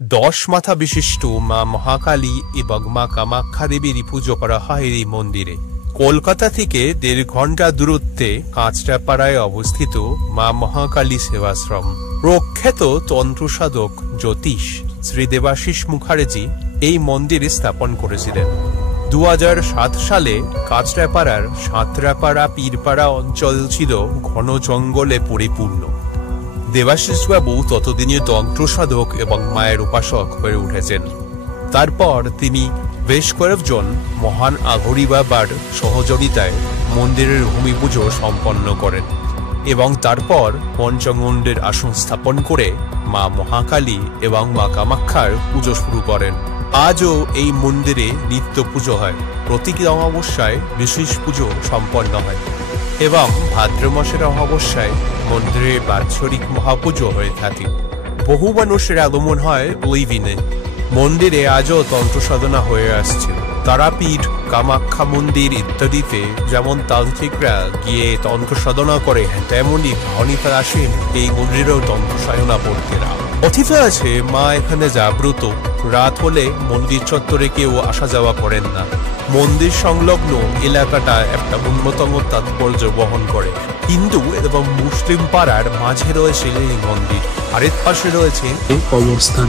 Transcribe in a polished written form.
10 মাথা বিশিষ্ট মা মহাকালী এবং মা কামাখ্যা দেবীর পুজো করা হয় এই মন্দিরে। কলকাতা থেকে 1.5 ঘন্টা দূরত্বে কাঁচরাপাড়ায় অবস্থিত মা মহাকালী সেবাশ্রম। প্রখ্যাত তন্ত্র সাধক জ্যোতিষ শ্রী দেবাশিস মুখার্জি এই মন্দিরে স্থাপন করেছিলেন। 2007 সালে কাঁচরাপাড়ার সাঁতরাপাড়া পীরপাড়া অঞ্চল ছিল ঘন জঙ্গলে পরিপূর্ণ। দেবাশিস বাবু ততদিনে তন্ত্র সাধক এবং মায়ের উপাসক হয়ে উঠেছেন। তারপর তিনি বেশ কয়েকজন মহান আঘরি বাবার সহযোগিতায় মন্দিরের ভূমি পুজো সম্পন্ন করেন এবং তারপর পঞ্চমুণ্ডের আসন স্থাপন করে মা মহাকালী এবং মা কামাখ্যার পুজো শুরু করেন। আজও এই মন্দিরে নিত্য পুজো হয়। প্রতীকী অমাবস্যায় বিশেষ পুজো সম্পন্ন হয় এবং ভাদ্র মাসের অমাবস্যায় মন্দিরে বাৎসরিক মহাপুজো হয়ে থাকে। বহু মানুষের আগমন হয় ওই দিনে। মন্দিরে আজও তন্ত্র সাধনা হয়ে আসছে। তারাপীঠ, কামাখ্যা মন্দির ইত্যাদিতে যেমন তান্ত্রিকরা গিয়ে তন্ত্র সাধনা করে, তেমনি ভাবনিকা আসেন এই মন্দিরেও তন্ত্র সাধনা করতেরা। কথিত আছে মা এখানে জাগ্রত। রাত হলে মন্দির চত্বরে কেউ আসা যাওয়া করেন না। মন্দির সংলগ্ন এলাকাটা একটা অন্যতম তাৎপর্য বহন করে। হিন্দু এবং মুসলিম পাড়ার মাঝে রয়েছে এই মন্দির, আরেক পাশে রয়েছে কবরস্থান।